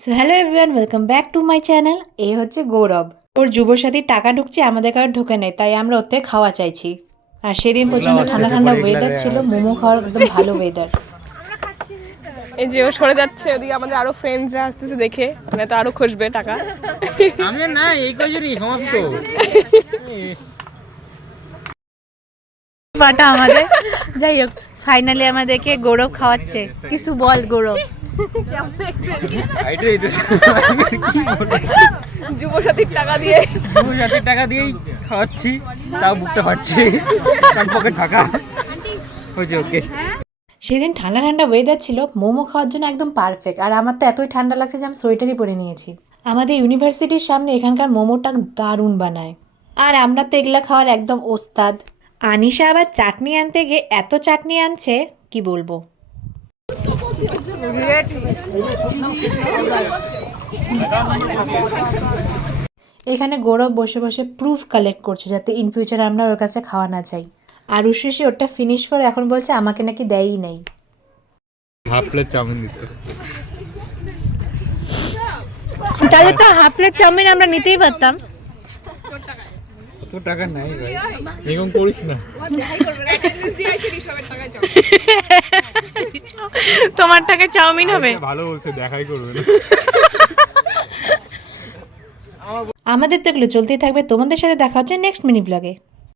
So hello everyone, welcome back to my channel. এই হচ্ছে গৌরব। ওর যুবসাথীর টাকা ঢুকছে, আমাদের কারোর ঢোকে নেই, তাই আমরা ওর থেকে খাওয়া চাইছি। আর সেদিন প্রচণ্ড ঠান্ডা ঠান্ডা ওয়েদার ছিল, মোমো খাওয়ার একদম ভালো ওয়েদার। এই যে ও সরে যাচ্ছে, ওদিকে আমাদের আরো ফ্রেন্ডসরা আসতেছে দেখে, মানে তো আরো খুঁজবে টাকা। আমি না এই কজনই সমাপ্ত। বাটা আমাদের, যাই হোক, ফাইনালি আমাদেরকে গৌরব খাওয়াচ্ছে। কিছু বল গৌরব। যুবসাথীর টাকা দিয়ে যুবসাথীর টাকা দিয়েই খাওয়াচ্ছি, তাও বুকটা ফাটছে, পকেট ফাঁকা হয়েছে। ওকে, সেদিন ঠান্ডা ঠান্ডা ওয়েদার ছিল, মোমো খাওয়ার জন্য একদম পারফেক্ট। আর আমার তো এতই ঠান্ডা লাগছে যে আমি সোয়েটারই পরে নিয়েছি। আমাদের ইউনিভার্সিটির সামনে এখানকার মোমোটা দারুণ বানায়, আর আমরা তো এগুলা খাওয়ার একদম ওস্তাদ। আনিশা আবার চাটনি আনতে গিয়ে এত চাটনি আনছে কি বলবো। এখানে গৌরব বসে বসে প্রুফ কালেক্ট করছে যাতে ইন ফিউচার আমরা ওর কাছে খাওয়া না চাই। আর উশেষে ওটা ফিনিশ করে এখন বলছে আমাকে নাকি দেয়ই নেই। হাফ প্লেট চাউমিন দিতে। তাহলে তো হাফ প্লেট চাউমিন আমরা নিতেই পারতাম। কত টাকা নাই ভাই, এরকম করিস না। তোমার টাকায় চাউমিন হবে? ভালো বলছে, দেখাই করবে না। আমাদের তো এগুলো চলতেই থাকবে। তোমাদের সাথে দেখা হচ্ছে নেক্সট মিনি ব্লগে।